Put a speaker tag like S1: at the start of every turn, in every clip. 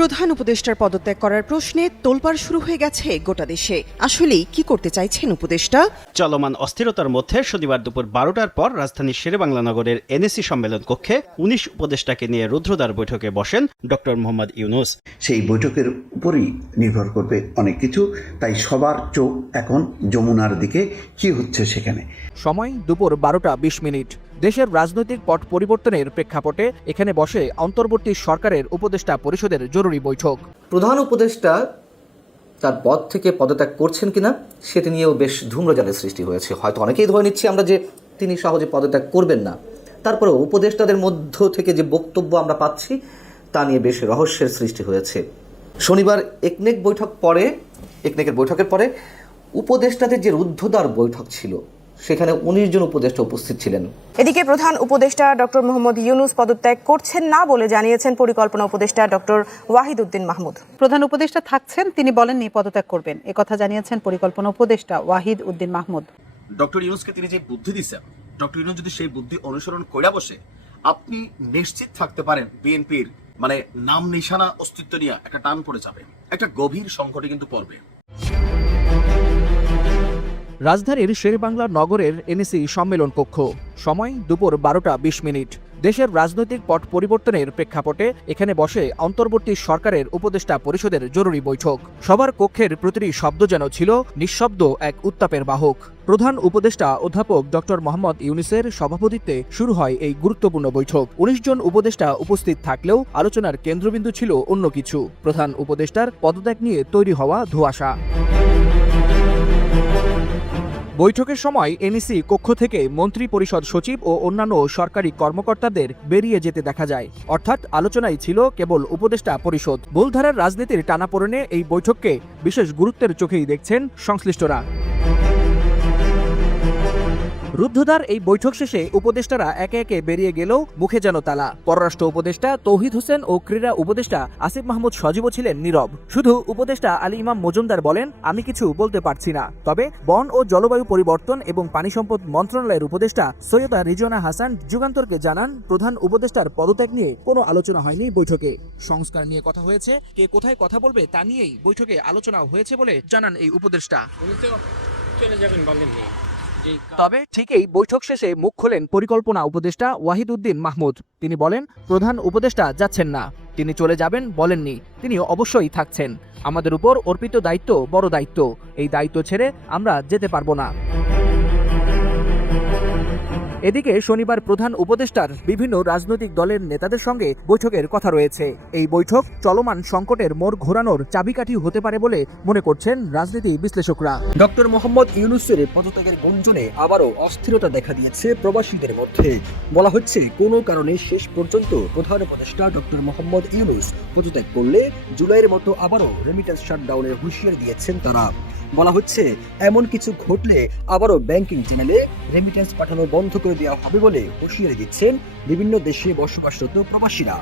S1: প্রধান উপদেষ্টার পদত্যাগ করার প্রশ্নে তোলপাড় শুরু হয়ে গেছে গোটা দেশে। আসলেই কি করতে চাইছেন উপদেষ্টা?
S2: চলমান অস্থিরতার মধ্যে শনিবার দুপুর বারোটার পর রাজধানীর শেরেবাংলা নগরের এনএসি সম্মেলন কক্ষে উনিশ উপদেষ্টাকে নিয়ে রুদ্রদ্বার বৈঠকে বসেন ডক্টর মোহাম্মদ ইউনুস।
S3: সেই বৈঠকের উপরই নির্ভর করবে অনেক কিছু তাই সবার চোখ এখন যমুনার দিকে। কি হচ্ছে সেখানে?
S4: সময় দুপুর বারোটা বিশ মিনিট। দেশের রাজনৈতিক পট পরিবর্তনের প্রেক্ষাপটে এখানে বসে অন্তর্বর্তী সরকারের উপদেষ্টা পরিষদের জরুরি বৈঠক।
S5: প্রধান উপদেষ্টা তার পদ থেকে পদত্যাগ করছেন কিনা, সেটি নিয়েও বেশ ধূম্রজালের সৃষ্টি হয়েছে। হয়তো অনেকেই ধরে নিচ্ছি আমরা যে তিনি সহজে পদত্যাগ করবেন না। তারপরেও উপদেষ্টাদের মধ্য থেকে যে বক্তব্য আমরা পাচ্ছি, তা নিয়ে বেশ রহস্যের সৃষ্টি হয়েছে। শনিবার একনেক বৈঠক পরে, একনেকের বৈঠকের পরে উপদেষ্টাদের যে রুদ্ধদ্বার বৈঠক ছিল সেখানে উনিশ জন উপদেষ্টা উপস্থিত ছিলেন।
S6: এদিকে প্রধান উপদেষ্টা ডক্টর মোহাম্মদ ইউনুস পদত্যাগ করছেন না বলে জানিয়েছেন পরিকল্পনা উপদেষ্টা ডক্টর ওয়াহিদ উদ্দিন মাহমুদ।
S7: প্রধান উপদেষ্টা থাকছেন তিনি বলেননি পদত্যাগ করবেন। কথা জানিয়েছেন পরিকল্পনা উপদেষ্টা ওয়াহিদ উদ্দিন মাহমুদ।
S8: ডক্টর ইউনুসকে তিনি যে বুদ্ধি দিচ্ছেন ডক্টর ইউনুস যদি সেই বুদ্ধি অনুসরণ কইরা বসে আপনি নিশ্চিত থাকতে পারেন বিএনপির মানে নাম নিশানা অস্তিত্ব নিয়ে একটা টান পড়ে যাবে। একটা গভীর সংকটে কিন্তু পড়বে।
S4: রাজধানীর শেরবাংলা নগরের এনএসি সম্মেলন কক্ষ। সময় দুপুর বারোটা বিশ মিনিট। দেশের রাজনৈতিক পট পরিবর্তনের প্রেক্ষাপটে এখানে বসে অন্তর্বর্তী সরকারের উপদেষ্টা পরিষদের জরুরি বৈঠক। সবার কক্ষের প্রতিটি শব্দ যেন ছিল নিঃশব্দ এক উত্তাপের বাহক। প্রধান উপদেষ্টা অধ্যাপক ডক্টর মোহাম্মদ ইউনিসের সভাপতিত্বে শুরু হয় এই গুরুত্বপূর্ণ বৈঠক। উনিশ জন উপদেষ্টা উপস্থিত থাকলেও আলোচনার কেন্দ্রবিন্দু ছিল অন্য কিছু। প্রধান উপদেষ্টার পদত্যাগ নিয়ে তৈরি হওয়া ধোঁয়াশা। বৈঠকের সময় এনইসি কক্ষ থেকে মন্ত্রী পরিষদ সচিব ও অন্যান্য সরকারি কর্মকর্তাদের বেরিয়ে যেতে দেখা যায়। অর্থাৎ আলোচনায় ছিল কেবল উপদেষ্টা পরিষদ। মূলধারার রাজনীতির টানাপোড়েনে এই বৈঠককে বিশেষ গুরুত্বের চোখেই দেখছেন সংশ্লিষ্টরা। রুদ্ধদ্বার এই বৈঠক শেষে উপদেষ্টারা একে একে বেরিয়ে গেলেও মুখে যেন তালা। পররাষ্ট্র উপদেষ্টা তৌহিদ হোসেন ও ক্রীড়া উপদেষ্টা আসিফ মাহমুদ সজীবও ছিলেন নীরব। শুধু উপদেষ্টা আলী ইমাম মজুমদার বলেন, আমি কিছু বলতে পারছি না। তবে বন ও জলবায়ু পরিবর্তন এবং পানি সম্পদ মন্ত্রণালয়ের উপদেষ্টা সৈয়দা রিজওয়ানা হাসান যুগান্তরকে জানান, প্রধান উপদেষ্টার পদত্যাগ নিয়ে কোনো আলোচনা হয়নি বৈঠকে। সংস্কার নিয়ে কথা হয়েছে, কে কোথায় কথা বলবে তা নিয়েই বৈঠকে আলোচনা হয়েছে বলে জানান এই উপদেষ্টা। তবে ঠিকই বৈঠক শেষে মুখ খোলেন পরিকল্পনা উপদেষ্টা ওয়াহিদ উদ্দিন মাহমুদ। তিনি বলেন, প্রধান উপদেষ্টা যাচ্ছেন না। তিনি চলে যাবেন বলেননি। তিনি অবশ্যই থাকছেন। আমাদের উপর অর্পিত দায়িত্ব বড় দায়িত্ব। এই দায়িত্ব ছেড়ে আমরা যেতে পারব না। এদিকে শনিবার প্রধান উপদেষ্টার বিভিন্ন রাজনৈতিক দলের নেতাদের সঙ্গে বৈঠকের কথা রয়েছে। এই বৈঠক চলমান সংকটের মোড় ঘোরানোর চাবিকাঠি হতে পারে বলে মনে করছেন রাজনীতি বিশ্লেষকরা।
S9: ডক্টর মোহাম্মদ ইউনুসের পদত্যাগের গুঞ্জনে আবারও অস্থিরতা দেখা দিয়েছে প্রবাসীদের মধ্যে। বলা হচ্ছে, কোনো কারণে শেষ পর্যন্ত প্রধান উপদেষ্টা ডক্টর মোহাম্মদ ইউনুস পদত্যাগ করলে জুলাইয়ের মতো আবারও রেমিটেন্স শাটডাউনের হুঁশিয়ারি দিয়েছেন তারা। বলা হচ্ছে, এমন কিছু ঘটলে আবারও ব্যাংকিং চ্যানেলে রেমিটেন্স পাঠানো বন্ধ করে দেওয়া হবে বলে হুঁশিয়ারি দিচ্ছেন বিভিন্ন দেশে বসবাসরত প্রবাসীরা।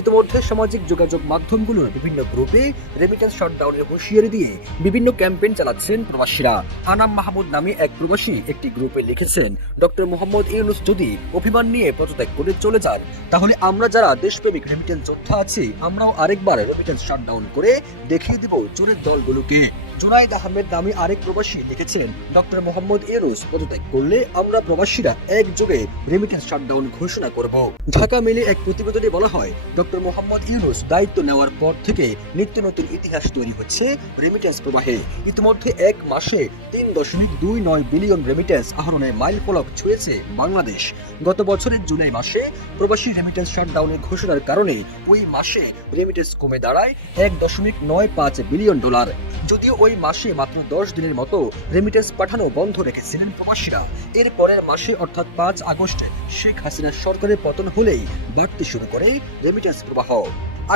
S9: ইতিমধ্যে সামাজিক যোগাযোগ মাধ্যমগুলোর বিভিন্ন গ্রুপে রেমিটেন্স শটডাউনের হুঁশিয়ারি দিয়ে বিভিন্ন ক্যাম্পেইন চালাচ্ছেন প্রবাসীরা। আনাম মাহমুদ নামে এক প্রবাসী একটি গ্রুপে লিখেছেন, ডক্টর মোহাম্মদ ইউনুস যদি অভিমান নিয়ে পদত্যাগ করে চলে যান, তাহলে আমরা যারা দেশপ্রেমিক রেমিটেন্স যোদ্ধা আছি, আমরাও আরেকবার রেমিটেন্স শাটডাউন করে দেখিয়ে দিব চোরের দলগুলোকে। জুনাইদ আহমেদ নামে আরেক প্রবাসী লিখেছেন ডক্টর মোহাম্মদ ইউনুস পদত্যাগ করলে আমরা প্রবাসীরা একযোগে রেমিটেন্স শাটডাউন ঘোষণা করব। ঢাকা মেলে এক প্রতিবেদনে বলা হয়, ডক্টর মোহাম্মদ ইউনুস দায়িত্ব নেওয়ার পর থেকে নিত্য নতুন ইতিহাস তৈরি হচ্ছে রেমিটেন্স প্রবাহে। ইতিমধ্যে এক মাসে তিন দশমিক দুই নয় বিলিয়ন রেমিটেন্স আহরণে মাইল ফলক ছুঁয়েছে বাংলাদেশ। গত বছরের জুলাই মাসে প্রবাসী রেমিটেন্স শাটডাউনের ঘোষণার কারণে ওই মাসে রেমিটেন্স কমে দাঁড়ায় এক দশমিক নয় পাঁচ বিলিয়ন ডলার। যদিও ওই মাসে মাত্র দশ দিনের মতো রেমিটেন্স পাঠানো বন্ধ রেখেছিলেন প্রবাসীরা। এর পরের মাসে অর্থাৎ পাঁচ আগস্টে শেখ হাসিনার সরকারের পতন হলেই বাড়তে শুরু করে রেমিটেন্স প্রবাহ।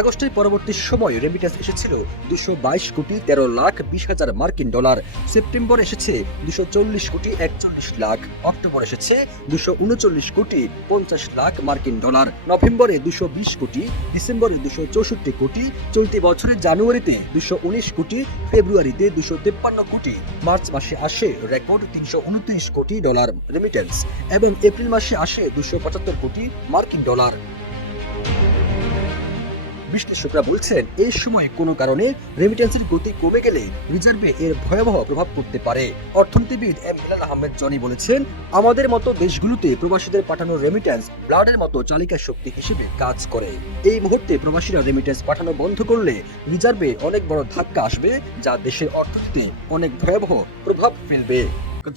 S9: আগস্টের পরবর্তী সময় রেমিটেন্স এসেছিল দুশো বাইশ কোটি তেরো লাখ বিশ হাজার মার্কিন ডলার। সেপ্টেম্বর এসেছে দুশো চল্লিশ কোটি একচল্লিশ লাখ, অক্টোবর এসেছে দুশো উনচল্লিশ কোটি পঞ্চাশ লাখ মার্কিন ডলার। নভেম্বরে দুশো বিশ কোটি, ডিসেম্বরে দুশো চৌষট্টি কোটি, চলতি বছরের জানুয়ারিতে দুশো উনিশ কোটি, ফেব্রুয়ারিতে দুশো তেপ্পান্ন কোটি, মার্চ মাসে আসে রেকর্ড তিনশো উনত্রিশ কোটি ডলার রেমিটেন্স এবং এপ্রিল মাসে আসে দুশো পঁচাত্তর কোটি মার্কিন ডলার। বিশ্লেষকরা বলছেন, এই সময় কোনো কারণে রেমিটেন্সের গতি কমে গেলে রিজার্ভে এর ভয়াবহ প্রভাব পড়তে পারে। অর্থনীতিবিদ এম হেলাল আহমেদ জনি বলেছেন, আমাদের মতো দেশগুলোতে প্রবাসীদের পাঠানো রেমিটেন্স ব্লাডের মতো চালিকা শক্তি হিসেবে কাজ করে। এই মুহূর্তে প্রবাসীরা রেমিটেন্স পাঠানো বন্ধ করলে রিজার্ভে অনেক বড় ধাক্কা আসবে যা দেশের অর্থনীতিতে অনেক ভয়াবহ প্রভাব ফেলবে।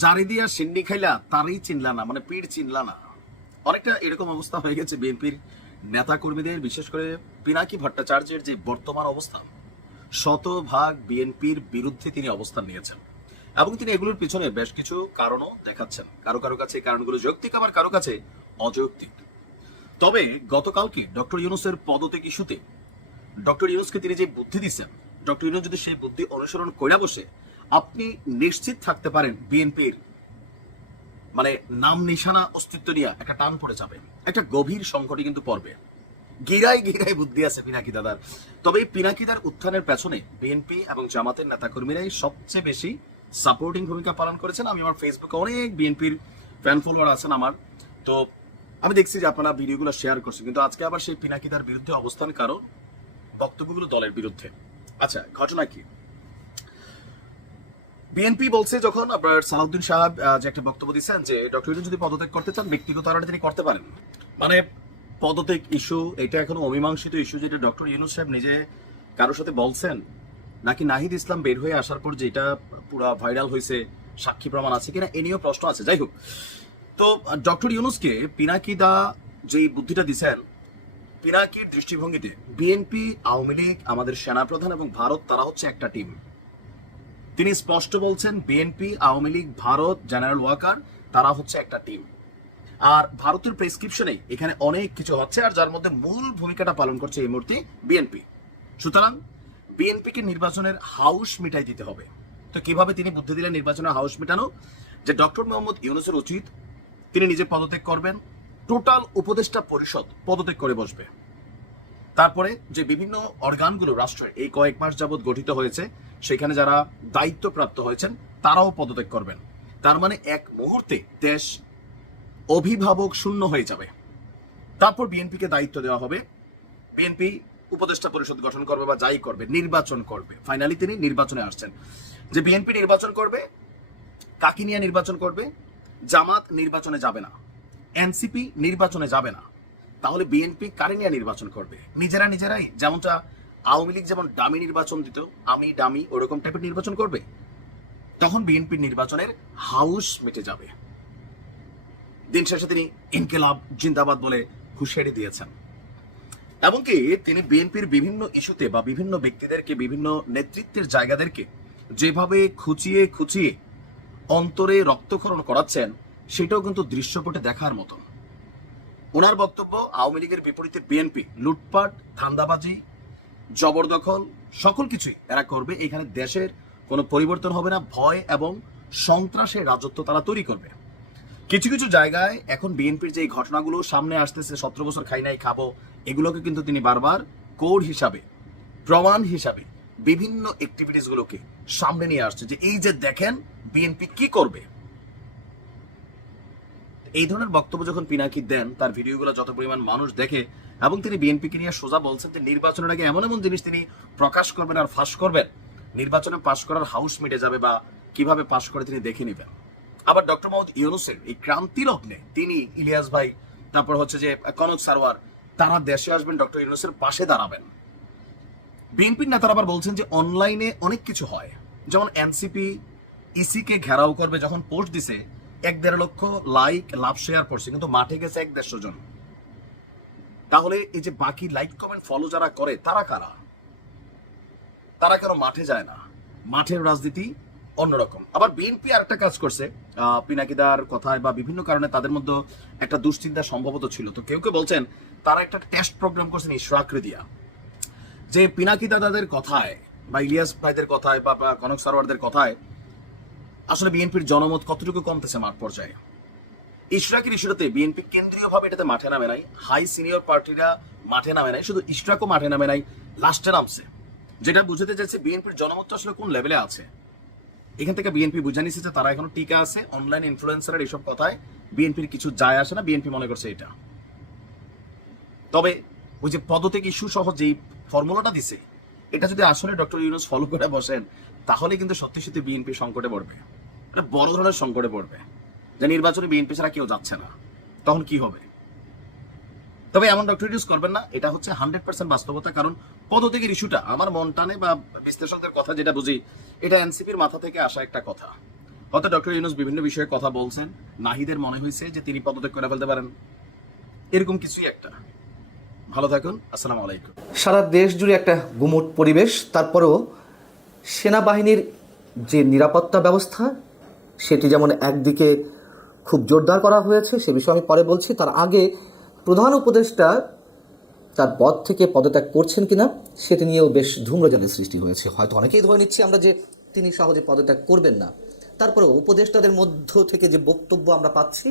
S8: জারি দিয়া সিন্নি খাইলা তারই চিনলা না মানে পিড় চিনলা না। অনেকটা এরকম অবস্থা হয়ে গেছে বিএনপির নেতা কর্মীদের বিশেষ করে পিনাকি ভট্টাচার্যের যে বর্তমান অবস্থান শতভাগ বিএনপির বিরুদ্ধে তিনি অবস্থান নিয়েছেন। এবং তিনি এগুলোর পিছনে বেশ কিছু কারণও দেখাচ্ছেন। কারও কারও কাছে কারণগুলো যৌক্তিক, আবার কারও কাছে অযৌক্তিক। তবে গতকালকে ডক্টর ইউনুসের পদত্যাগ ইস্যুতে ডক্টর ইউনুসকে তিনি যে বুদ্ধি দিচ্ছেন, ডক্টর ইউনুস যদি সেই বুদ্ধি অনুসরণ কইরা বসে, আপনি নিশ্চিত থাকতে পারেন বিএনপির মানে নাম নিশানা অস্তিত্ব নিয়ে একটা টান পড়ে যাবে। একটা গভীর সংকটই কিন্তু পড়বে। গিরাই গিরাই বুদ্ধি আছে পিনাকি দাদার। তবে এই পিনাকিদার উত্থানের পেছনে বিএনপি এবং জামাতের নেতাকর্মীরাই সবচেয়ে বেশি সাপোর্টিং ভূমিকা পালন করেছেন। আমি আমার ফেসবুকে অনেক বিএনপির ফ্যান ফলোয়ার আছেন আমার। তো আমি দেখছি যে আপনারা ভিডিওগুলো শেয়ার করছেন। কিন্তু আজকে আবার সেই পিনাকিদার বিরুদ্ধে অবস্থান কারণ বক্তব্যগুলো দলের বিরুদ্ধে। আচ্ছা ঘটনা কি? বিএনপি বলছে যখন আপনার সালাউদ্দিন সাহেব যে একটা বক্তব্য দিচ্ছেন যে ডক্টর যদি পদত্যাগ করতে চান, ব্যক্তিগত কারণে তিনি করতে পারেন। মানে পদত্যাগ ইস্যু এটা এখনও অমীমাংসিত ইস্যু যেটা ডক্টর ইউনুস সাহেব নিজে কারোর সাথে বলছেন, নাকি নাহিদ ইসলাম বের হয়ে আসার পর যেটা পুরা ভাইরাল হয়েছে, সাক্ষী প্রমাণ আছে কিনা, এ নিয়েও প্রশ্ন আছে। যাই হোক, তো ডক্টর ইউনুসকে পিনাকি দা যে বুদ্ধিটা দিছেন পিনাকির দৃষ্টিভঙ্গিতে বিএনপি, আওয়ামী লীগ, আমাদের সেনাপ্রধান এবং ভারত, তারা হচ্ছে একটা টিম তিনি স্পষ্ট বলছেন বিএনপি আওয়ামী লীগ, ভারত জেনারেল ওয়াকার তারা হচ্ছে একটা টিম আর ভারতের প্রেসক্রিপশনে এখানে অনেক কিছু হচ্ছে, আর যার মধ্যে মূল ভূমিকাটা পালন করছে এই মুহূর্তে বিএনপি সুতরাং বিএনপিকে নির্বাচনের হাউস মিটাই দিতে হবে। তো কীভাবে তিনি বুদ্ধি দিলেন নির্বাচনের হাউস মিটানো? যে ডক্টর মোহাম্মদ ইউনুসের উচিত তিনি নিজে পদত্যাগ করবেন, টোটাল উপদেষ্টা পরিষদ পদত্যাগ করে বসবে। তারপরে যে বিভিন্ন অর্গানগুলো রাষ্ট্রের এই কয়েক মাস যাবৎ গঠিত হয়েছে, সেখানে যারা দায়িত্বপ্রাপ্ত হয়েছেন, তারাও পদত্যাগ করবেন। তার মানে এক মুহূর্তে দেশ অভিভাবক শূন্য হয়ে যাবে। তারপর বিএনপিকে দায়িত্ব দেওয়া হবে। বিএনপি উপদেষ্টা পরিষদ গঠন করবে বা যাই করবে, নির্বাচন করবে। ফাইনালি তিনি নির্বাচনে আসছেন। যে বিএনপি নির্বাচন করবে, কাকি নিয়ে নির্বাচন করবে? জামাত নির্বাচনে যাবে না। এনসিপি নির্বাচনে যাবে না। তাহলে বিএনপি কারে নিয়ে নির্বাচন করবে? নিজেরা নিজেরাই। যেমনটা আওয়ামী লীগ যেমন ডামি নির্বাচন দিত, আমি ডামি ওরকম টাইপের নির্বাচন করবে। তখন বিএনপির নির্বাচনের হাউস মিটে যাবে। দিন শেষে তিনি ইনকেলাব, জিন্দাবাদ বলে হুঁশিয়ারি দিয়েছেন। এমনকি তিনি বিএনপির বিভিন্ন ইস্যুতে বা বিভিন্ন ব্যক্তিদেরকে, বিভিন্ন নেতৃত্বের জায়গাদেরকে যেভাবে খুচিয়ে খুচিয়ে অন্তরে রক্তক্ষরণ করাচ্ছেন, সেটাও কিন্তু দৃশ্যপটে দেখার মতন। ওনার বক্তব্য, আওয়ামী লীগের বিপরীতে বিএনপি লুটপাট, ধান্দাবাজি, জবরদখল, সকল কিছুই এরা করবে। এখানে দেশের কোনো পরিবর্তন হবে না, ভয় এবং সন্ত্রাসের রাজত্ব তারা তৈরি করবে। কিছু কিছু জায়গায় এখন বিএনপির যে ঘটনাগুলো সামনে আসতেছে, সতেরো বছর খাই নাই, খাব, এগুলোকে কিন্তু তিনি বারবার কোড হিসাবে, প্রমাণ হিসাবে বিভিন্ন অ্যাক্টিভিটিসগুলোকে সামনে নিয়ে আসছে যে এই যে দেখেন বিএনপি কি করবে। এই ধরনের বক্তব্য যখন পিনাকি দেন, তার ভিডিওগুলো যত পরিমাণ মানুষ দেখে এবং তিনি বিএনপিকে নিয়ে সোজা বলছেন যে নির্বাচনের আগে এমন এমন জিনিস তিনি প্রকাশ করবেন আর ফাঁস করবেন, নির্বাচনে পাশ করার হাউস মিটে যাবে বা কীভাবে পাশ করে তিনি দেখে নেবেন। আবার ডক্টর মোহাম্মদ ইউনুসের এই ক্রান্তি লগ্নে তিনি, ইলিয়াস ভাই, তারপর হচ্ছে যে কনক সারওয়ার তারা দেশে আসবেন, ডক্টর ইউনুসের পাশে দাঁড়াবেন। বিএনপির নেতারা আবার বলছেন যে অনলাইনে অনেক কিছু হয়। যেমন এনসিপি, ইসিকে ঘেরাও করবে যখন পোস্ট দিছে এক দেড় লক্ষ লাইক লাভ শেয়ার করছে, কিন্তু মাঠে গেছে এক দেড়শো জন। তাহলে এই যে বাকি লাইক কমেন্ট ফলো যারা করে, তারা কারা? তারা কেন মাঠে যায় না? মাঠের রাজনীতি অন্যরকম। আবার বিএনপি আরেকটা কাজ করছে পিনাকিদার কথায় বা বিভিন্ন কারণে তাদের মধ্যে একটা দুশ্চিন্তা সম্ভবত ছিল। তো কেউ কেউ বলছেন, তারা একটা টেস্ট প্রোগ্রাম করছেন ইশরাকরে দিয়া যে পিনাকি দাদাদের কথায় বা ইলিয়াস ভাইদের কথায় বা বা কনক সারোয়ারদের কথায় আসলে বিএনপির জনমত কতটুকু কমতেছে মাঠ পর্যায়ে? ইশরাকের ইস্যুটাতে বিএনপি কেন্দ্রীয়ভাবে এটাতে মাঠে নামে নাই, হাই সিনিয়র পার্টিরা মাঠে নামে নাই, শুধু ইশরাকও মাঠে নামে নাই, লাস্টে নামছে। যেটা বুঝতে চাইছে বিএনপির জনমতটা আসলে কোন লেভেলে আছে? এখান থেকে বিএনপি বুঝে নিচ্ছে যে তারা এখনও টিকা আছে অনলাইন ইনফ্লুয়েন্সারের এইসব কথায় বিএনপির কিছু যায় আসে না, বিএনপি মনে করছে এটা। তবে ওই যে পদত্যাগ ইস্যু সহ যেই ফর্মুলাটা দিছে, এটা যদি আসলে ডক্টর ইউনুস ফলো করে বসেন, তাহলে কিন্তু সত্যি সত্যি বিএনপি সংকটে পড়বে। একটা বড় ধরনের সংকটে পড়বে, যে নির্বাচনে বিএনপি ছাড়া কেউ যাচ্ছে না। তখন কি হবে? তবে এমন ডক্টর ইউজ করবেন না, এটা হচ্ছে হান্ড্রেড পার্সেন্ট বাস্তবতা, কারণ পদত্যাগের ইস্যুটা আমার মন টানে বা বিশ্লেষকদের কথা যেটা বুঝি, এটা এনসিপির মাথা থেকে আসা একটা কথা। হয়তো ডক্টর ইউনুস বিভিন্ন বিষয়ে কথা বলছেন, নাহিদের মনে হয়েছে যে তিনি পদত্যাগ করে ফেলতে পারেন। এরকম কিছুই একটা। ভালো থাকুন, আসসালামু আলাইকুম।
S5: সারা দেশ জুড়ে একটা গুমট পরিবেশ, তারপরেও সেনাবাহিনীর যে নিরাপত্তা ব্যবস্থা সেটি যেমন একদিকে খুব জোরদার করা হয়েছে, সে বিষয়ে আমি পরে বলছি। তার আগে প্রধান উপদেষ্টা তার পদ থেকে পদত্যাগ করছেন কিনা, সেটি নিয়েও বেশ ধূম্রজালের সৃষ্টি হয়েছে। হয়তো অনেকেই ধরে নিচ্ছি আমরা যে তিনি সহজে পদত্যাগ করবেন না। তারপরে উপদেষ্টাদের মধ্য থেকে যে বক্তব্য আমরা পাচ্ছি,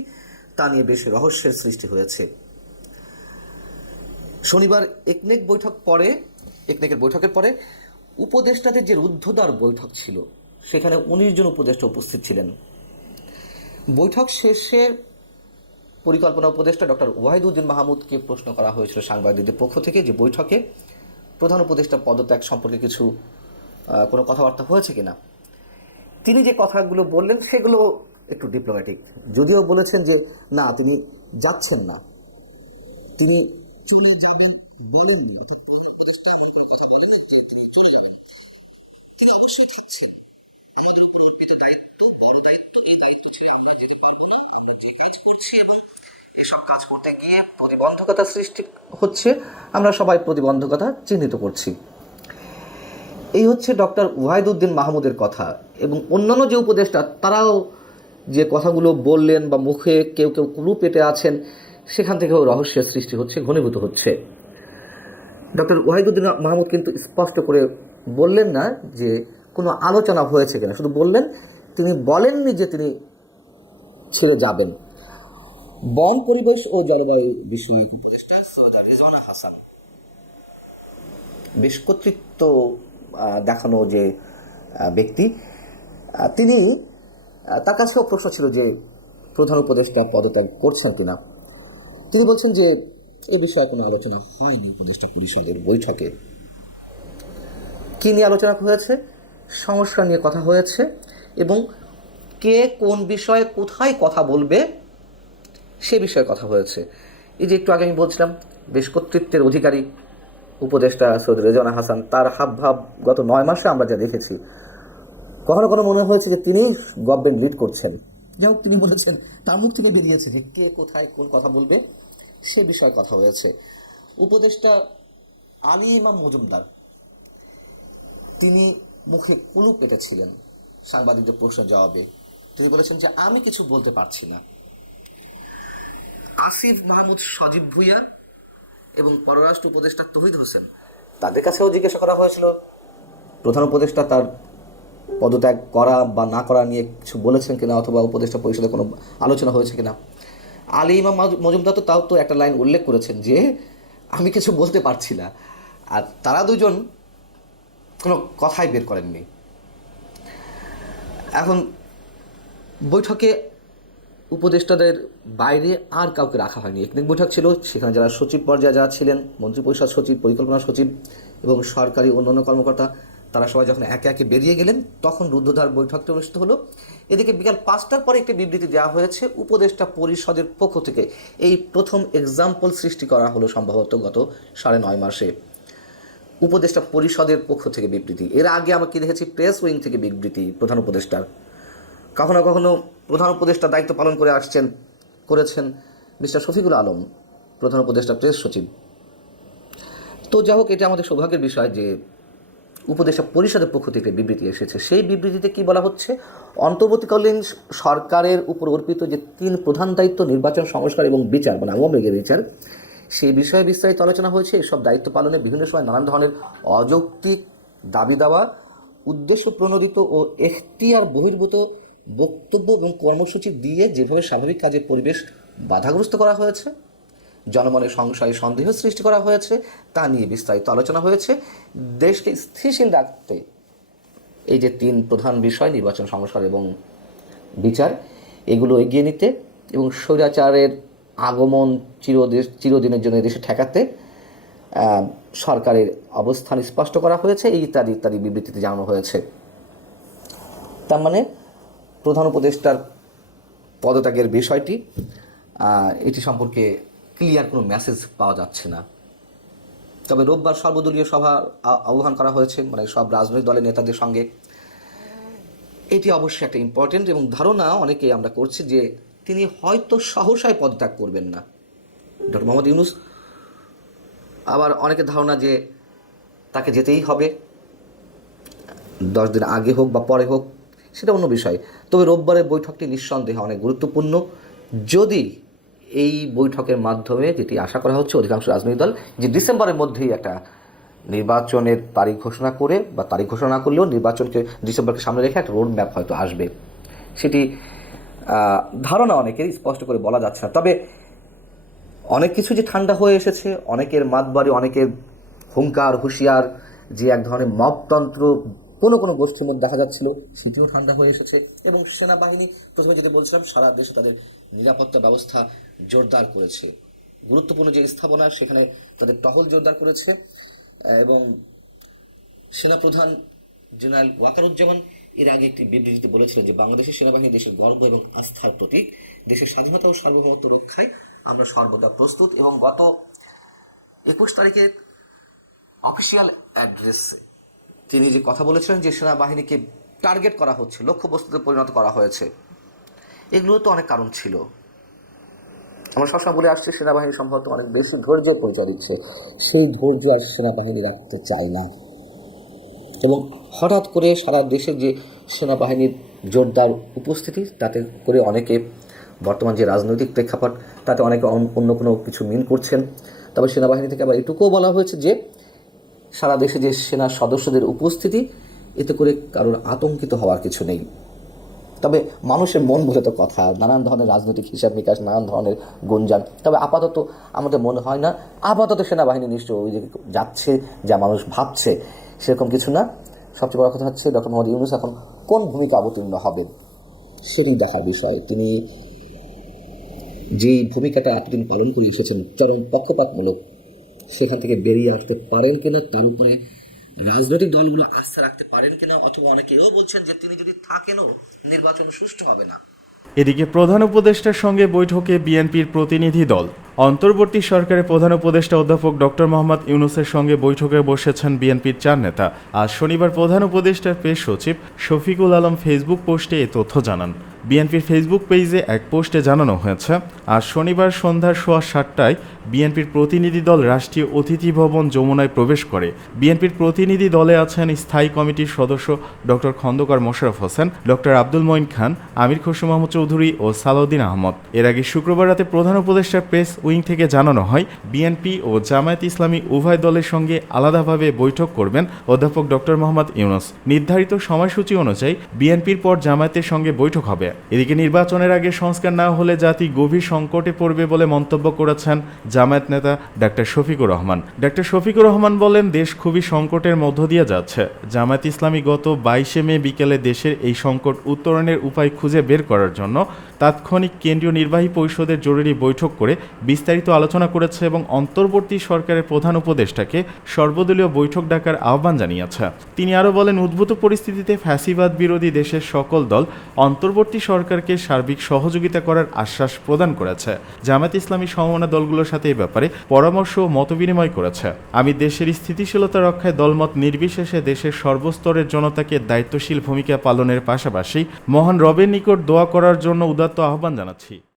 S5: তা নিয়ে বেশ রহস্যের সৃষ্টি হয়েছে। শনিবার একনেক বৈঠক পরে, একনেকের বৈঠকের পরে উপদেষ্টাদের যে রুদ্ধদ্বার বৈঠক ছিল সেখানে উনিশ জন উপদেষ্টা উপস্থিত ছিলেন। বৈঠক শেষে পরিকল্পনা উপদেষ্টা ডক্টর ওয়াহিদুদ্দিন মাহমুদকে প্রশ্ন করা হয়েছিল সাংবাদিকদের পক্ষ থেকে যে বৈঠকে প্রধান উপদেষ্টা পদত্যাগ সম্পর্কে কিছু কোনো কথাবার্তা হয়েছে কিনা। তিনি যে কথাগুলো বললেন সেগুলো একটু ডিপ্লোম্যাটিক যদিও বলেছেন যে, না, তিনি যাচ্ছেন না। তিনি চলে যাবেন বলেননি। অর্থাৎ প্রধান উপদেষ্টা এমন কোনো কথা বলেননি যে তিনি চলে যাবেন তিনি অবশ্যই থাকছেন আমাদের উপর অর্পিত দায়িত্ব বড় দায়িত্ব এই দায়িত্ব ছেড়ে আমরা যেতে পারব না। আমরা যে কাজ করছি এবং এসব কাজ করতে গিয়ে প্রতিবন্ধকতা সৃষ্টি হচ্ছে, আমরা সবাই প্রতিবন্ধকতা চিহ্নিত করছি। এই হচ্ছে ডক্টর ওয়াহিদুদ্দিন মাহমুদের কথা এবং অন্যান্য যে উপদেষ্টা, তারাও যে কথাগুলো বললেন বা মুখে কেউ কেউ ক্লু পেতে আছেন, সেখান থেকেও রহস্যের সৃষ্টি হচ্ছে, ঘনীভূত হচ্ছে। ডক্টর ওয়াহিদুদ্দিন মাহমুদ কিন্তু স্পষ্ট করে বললেন না যে কোনো আলোচনা হয়েছে কিনা, শুধু বললেন তিনি বলেননি যে তিনি ছেড়ে যাবেন। বন, পরিবেশ ও জলবায়ু বিষয়ক উপদেষ্টা হাসান বেশ কর্তৃত্ব দেখানো যে ব্যক্তি তিনি তার কাছেও প্রশ্ন ছিল যে প্রধান উপদেষ্টা পদত্যাগ করছেন কিনা। তিনি বলছেন যে এ বিষয়ে কোনো আলোচনা হয়নি উপদেষ্টা পরিষদের বৈঠকে। কী নিয়ে আলোচনা হয়েছে? সংস্কার নিয়ে কথা হয়েছে এবং কে কোন বিষয়ে কোথায় কথা বলবে সে বিষয়ে কথা হয়েছে। এই যে একটু আগে আমি বলছিলাম বেশ কর্তৃত্বের অধিকারী উপদেষ্টা সৈয়দ রেজানা হাসান, তার হাব ভাব গত নয় মাসে আমরা যা দেখেছি, কখনো কখনো মনে হয়েছে যে তিনি গভর্নমেন্ট লিড করছেন। যাই তিনি বলেছেন, তার মুখ থেকে বেরিয়েছে যে কে কোথায় কোন কথা বলবে সে বিষয়ে কথা হয়েছে। উপদেষ্টা আলী ইমাম মজুমদার, তিনি মুখে কুলু পেতেছিলেন সাংবাদিকদের প্রশ্নের জবাবে তিনি বলেছেন যে, আমি কিছু বলতে পারছি না। আসিফ মাহমুদ সজীব ভুইয়া এবং পররাষ্ট্র উপদেষ্টা তহিদ হোসেন তাদের কাছেও জিজ্ঞাসা করা হয়েছিল, প্রধান উপদেষ্টা তার পদত্যাগ করা বা না করা নিয়ে কিছু বলেছেন কিনা অথবা উপদেষ্টা পরিষদে কোনো আলোচনা হয়েছে কিনা? আলী ইমাম মাজ- মজুমদার তো তাও তো একটা লাইন উল্লেখ করেছেন যে, আমি কিছু বলতে পারছি না। আর তারা দুজন কোনো কথাই বের করেননি। এখন বৈঠকে উপদেষ্টাদের বাইরে আর কাউকে রাখা হয়নি। একদিক বৈঠক ছিল, সেখানে যারা সচিব পর্যায়ে যারা ছিলেন, মন্ত্রিপরিষদ সচিব, পরিকল্পনা সচিব এবং সরকারি অন্যান্য কর্মকর্তা, তারা সবাই যখন একে একে বেরিয়ে গেলেন, তখন রুদ্ধদ্বার বৈঠকটি অনুষ্ঠিত হলো। এদিকে বিকাল পাঁচটার পরে একটি বিবৃতি দেওয়া হয়েছে, উপদেষ্টা পরিষদের পক্ষ থেকে। এই প্রথম এক্সাম্পল সৃষ্টি করা হলো সম্ভবত গত সাড়ে নয় মাসে। উপদেষ্টা পরিষদের পক্ষ থেকে বিবৃতি। এর আগে আমরা কি দেখেছি? প্রেস উইং থেকে বিবৃতি, প্রধান উপদেষ্টার। কখনো কখনো প্রধান উপদেষ্টা দায়িত্ব পালন করে আসছেন, করেছেন মিস্টার শফিকুল আলম, প্রধান উপদেষ্টা প্রেস সচিব। তো যাই হোক, এটা আমাদের সৌভাগ্যের বিষয় যে উপদেষ্টা পরিষদের পক্ষ থেকে বিবৃতি এসেছে। সেই বিবৃতিতে কি বলা হচ্ছে? অন্তর্বর্তীকালীন সরকারের উপর অর্পিত যে তিন প্রধান দায়িত্ব, নির্বাচন, সংস্কার এবং বিচার মানে আওয়ামী লীগের বিচার সেই বিষয়ে বিস্তারিত আলোচনা হয়েছে। এসব দায়িত্ব পালনে বিভিন্ন সময় নানান ধরনের অযৌক্তিক দাবি দেওয়া, উদ্দেশ্য প্রণোদিত ও এখতিয়ার বহির্ভূত বক্তব্য এবং কর্মসূচি দিয়ে যেভাবে স্বাভাবিক কাজের পরিবেশ বাধাগ্রস্ত করা হয়েছে, জনমনে সংশয়, সন্দেহ সৃষ্টি করা হয়েছে, তা নিয়ে বিস্তারিত আলোচনা হয়েছে। দেশকে স্থিতিশীল রাখতে এই যে তিন প্রধান বিষয়, নির্বাচন, সংস্কার এবং বিচার, এগুলো এগিয়ে নিতে এবং স্বৈরাচারের আগমন চিরদেশ চিরদিনের জন্য দেশে ঠেকাতে সরকারের অবস্থান স্পষ্ট করা হয়েছে, এই ইত্যাদি ইত্যাদি বিবৃতিতে জানানো হয়েছে। তার মানে প্রধান উপদেষ্টার পদত্যাগের বিষয়টি এটি সম্পর্কে ক্লিয়ার কোনো মেসেজ পাওয়া যাচ্ছে না। তবে রোববার সর্বদলীয় সভা আহ্বান করা হয়েছে মানে সব রাজনৈতিক দলের নেতাদের সঙ্গে। এটি অবশ্যই একটা ইম্পর্টেন্ট এবং ধারণা অনেকে আমরা করছি যে তিনি হয়তো সহসায় পদত্যাগ করবেন না। ডক্টর মোহাম্মদ ইউনুস, আবার অনেকের ধারণা যে তাকে যেতেই হবে। দশ দিন আগে হোক বা পরে হোক, সেটা অন্য বিষয়। তবে রোববারের বৈঠকটি নিঃসন্দেহে অনেক গুরুত্বপূর্ণ। যদি এই বৈঠকের মাধ্যমে যেটি আশা করা হচ্ছে, অধিকাংশ রাজনৈতিক দল যে ডিসেম্বরের মধ্যেই একটা নির্বাচনের তারিখ ঘোষণা করে বা তারিখ ঘোষণা করলেও নির্বাচনকে ডিসেম্বরকে সামনে রেখে একটা রোড ম্যাপ হয়তো আসবে। সেটি ধারণা অনেকের স্পষ্ট করে বলা যাচ্ছে না। তবে অনেক কিছু যে ঠান্ডা হয়ে এসেছে, অনেকের মাতবাড়ি, অনেকের হুঙ্কার, হুঁশিয়ার, যে এক ধরনের মবতন্ত্র কোনো কোনো গোষ্ঠীর মধ্যে দেখা যাচ্ছিল, সেটিও ঠান্ডা হয়ে এসেছে এবং সেনাবাহিনী প্রথমে যেটা বলছিলাম, সারা দেশে তাদের নিরাপত্তা ব্যবস্থা জোরদার করেছে। গুরুত্বপূর্ণ যে স্থাপনা, সেখানে তাদের টহল জোরদার করেছে এবং সেনাপ্রধান জেনারেল ওয়াকারুজ্জামান এর আগে একটি বিবৃতিতে বলেছিলেন যে বাংলাদেশের সেনাবাহিনী দেশের গর্ব এবং আস্থার প্রতীক। দেশের স্বাধীনতা ও সার্বভৌমত্ব রক্ষায় আমরা সর্বদা প্রস্তুত এবং গত একুশ তারিখে অফিসিয়াল অ্যাড্রেসে তিনি যে কথা বলেছিলেন যে সেনাবাহিনীকে টার্গেট করা হচ্ছে, লক্ষ্যবস্তুতে পরিণত করা হয়েছে এগুলো তো অনেক কারণ ছিল। আমরা সবসময় বলে আসছি, সেনাবাহিনী সম্ভবত অনেক বেশি ধৈর্য পরিচয় দিচ্ছে সেই ধৈর্য আর সেনাবাহিনী রাখতে চায় না। এবং হঠাৎ করে সারা দেশে যে সেনাবাহিনীর জোরদার উপস্থিতি, তাতে করে অনেকে বর্তমান যে রাজনৈতিক প্রেক্ষাপট, তাতে অনেকে অন- অন্য কোনো কিছু মিন করছেন। তবে সেনাবাহিনী থেকে আবার এটুকুও বলা হয়েছে যে, সারা দেশে যে সেনা সদস্যদের উপস্থিতি, এতে করে কারোর আতঙ্কিত হওয়ার কিছু নেই। তবে মানুষের মন বলে তো কথা, নানান ধরনের রাজনৈতিক হিসাব নিকাশ, নানান ধরনের গুঞ্জান। তবে আপাতত আমাদের মনে হয় না, আপাতত সেনাবাহিনী নিশ্চয় ওই যাচ্ছে, যা মানুষ ভাবছে। সেরকম কিছু না। সবচেয়ে বড় কথা হচ্ছে, ডক্টর মোহাম্মদ ইউনুস এখন কোন ভূমিকা অবতীর্ণ হবেন সেটি দেখার বিষয়। তিনি যেই ভূমিকাটা এতদিন পালন করে এসেছেন, চরম পক্ষপাতমূলক, সেখান থেকে বেরিয়ে আসতে পারেন কিনা, তার উপরে রাজনৈতিক দলগুলো আস্থা রাখতে পারেন কিনা, অথবা অনেকে এও বলছেন যে তিনি যদি থাকেনও, নির্বাচন সুষ্ঠু হবে না।
S10: এদিকে প্রধান উপদেষ্টার সঙ্গে বৈঠকে বিএনপির প্রতিনিধি দল। অন্তর্বর্তী সরকারের প্রধান উপদেষ্টা অধ্যাপক ডক্টর মোহাম্মদ ইউনুসের সঙ্গে বৈঠকে বসেছেন বিএনপির চার নেতা। আজ শনিবার প্রধান উপদেষ্টার প্রেস সচিব শফিকুল আলম ফেসবুক পোস্টে এ তথ্য জানান। বিএনপির ফেসবুক পেজে এক পোস্টে জানানো হয়েছে, আজ শনিবার সন্ধ্যার সোয়া সাতটায় বিএনপির প্রতিনিধি দল রাষ্ট্রীয় অতিথি ভবন যমুনায় প্রবেশ করে। বিএনপির প্রতিনিধি দলে আছেন স্থায়ী কমিটির সদস্য ডক্টর খন্দকার মোশারফ হোসেন ডক্টর আব্দুল মঈন খান, আমির খসরু মাহমুদ চৌধুরী ও সালাউদ্দিন আহমদ। এর আগে শুক্রবার রাতে প্রধান উপদেষ্টার প্রেস উইং থেকে জানানো হয়, বিএনপি ও জামায়াত ইসলামী উভয় দলের সঙ্গে আলাদাভাবে বৈঠক করবেন অধ্যাপক ডক্টর মোহাম্মদ ইউনুস। নির্ধারিত সময়সূচি অনুযায়ী বিএনপির পর জামায়াতের সঙ্গে বৈঠক হবে। এদিকে নির্বাচনের আগে সংস্কার না হলে জাতি গভীর সংকটে পড়বে বলে মন্তব্য করেছেন জামায়াত নেতা ডাক্তার শফিকুর রহমান। ডাক্তার শফিকুর রহমান বলেন, দেশ খুবই সংকটের মধ্য দিয়ে যাচ্ছে। জামায়াত ইসলামী গত বাইশে মে বিকেলে দেশের এই সংকট উত্তরণের উপায় খুঁজে বের করার জন্য তাৎক্ষণিক কেন্দ্রীয় নির্বাহী পরিষদের জরুরি বৈঠক করে বিস্তারিত আলোচনা করেছে এবং অন্তর্বর্তী সরকারের প্রধান উপদেষ্টাকে সর্বদলীয় বৈঠক ডাকার আহ্বান জানিয়েছে। তিনি আরও বলেন, উদ্ভূত পরিস্থিতিতে ফ্যাসিবাদ বিরোধী দেশের সকল দল অন্তর্বর্তী সরকারকে সার্বিক সহযোগিতা করার আশ্বাস প্রদান করেছে। জামাত ইসলামী সমমনা দলগুলোর সাথে এ ব্যাপারে পরামর্শ ও মত বিনিময় করেছে। আমি দেশের স্থিতিশীলতা রক্ষায় দলমত নির্বিশেষে দেশের সর্বস্তরের জনতাকে দায়িত্বশীল ভূমিকা পালনের পাশাপাশি মহান রবের নিকট দোয়া করার জন্য উদাত্ত আহ্বান জানাচ্ছি।